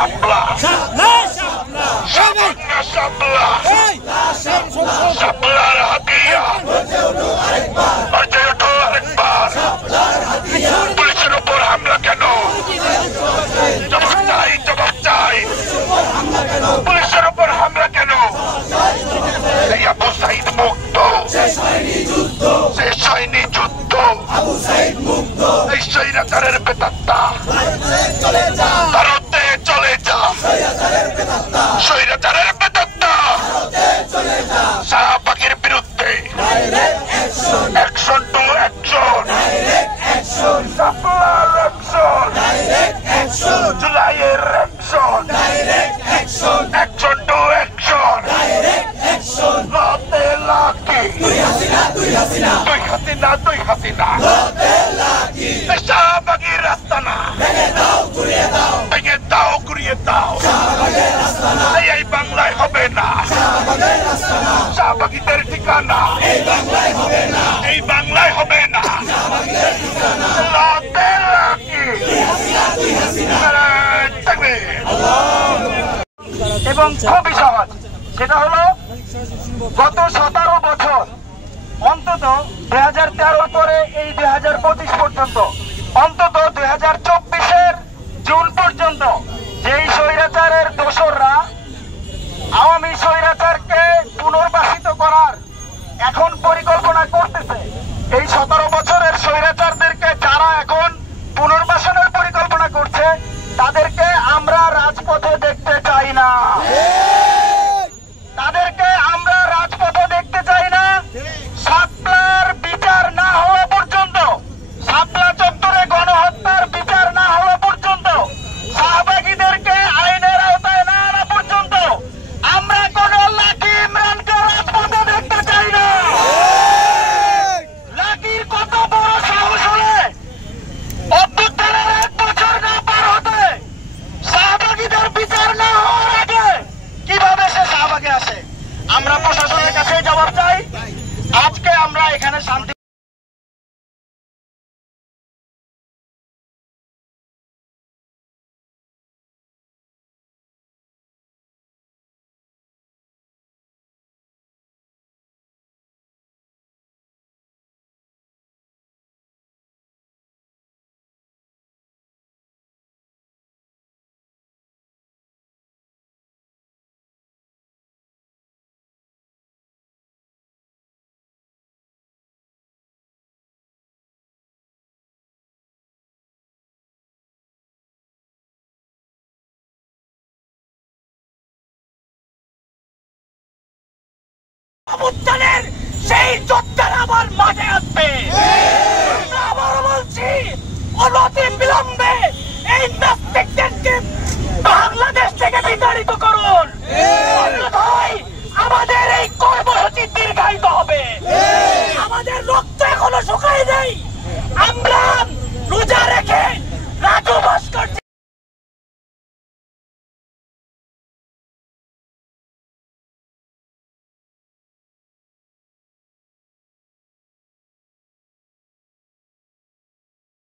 শাপলা শাপলা শাপলার হাতিয়া পুলিশের উপর হামলা কেন? জবাব চাই, জবাব চাই। পুলিশের উপর হামলা কেন? এই আবু সাইদ মুক্ত, শেষ হয়নি যুদ্ধ, এই স্বৈরাচারের প্রেতাত্মা ভারতে চলে যা, স্বৈরাচারের প্রেতাত্মা শাহবাগের বিরুদ্ধে অ্যাকশন টু অ্যাকশন, শাপলার অ্যাকশন, জুলাইয়ের অ্যাকশন, অ্যাকশন টু অ্যাকশন, রাতে লাকি, তুই হাসিনা, শাহবাগের রাস্তা না, ভেঙে দাও ঘুরিয়ে দাও, এই বাংলায় হবে না, শাহবাগীদের ঠিকানা এই বাংলায় হবে না, রাতে লাকি। এবং খুবই সহজ, সেটা হলো গত 17 বছর অন্তত 2013 পরে এই 2025 পর্যন্ত, অন্তত 2024-এর জুন পর্যন্ত যেই স্বৈরাচারের দোসররা আওয়ামী স্বৈরাচারকে পুনর্বাসিত করার এখন পরিকল্পনা করতেছে, এই 17 বছরের স্বৈরাচারদেরকে যারা এখন পুনর্বাসনের পরিকল্পনা করছে তাদেরকে আমরা রাজপথে দেখতে চাই না, তাদেরকে আমরা রাজপথে দেখতে চাই না। শাপলার বিচার না হওয়া পর্যন্ত, শাপলা চত্বরে গণহত্যার বিচার না হওয়া পর্যন্ত, শাহবাগীদেরকে আইনের আওতায় না আনা পর্যন্ত আমরা কোন লাকি ইমরানকে রাজপথে দেখতে চাই না। লাকির কত বড় সাহস হলে অভ্যুত্থানের 1 বছর না পার হতে শাহবাগীদের বিচার না হওয়ার আগে কিভাবে সে শাহবাগে আসে? আমরা প্রশাসনের কাছে জবাব চাই। আজকে আমরা এখানে শান্তি অভ্যুত্থানের সেই যোদ্ধারা আবার মাঠে আসবে।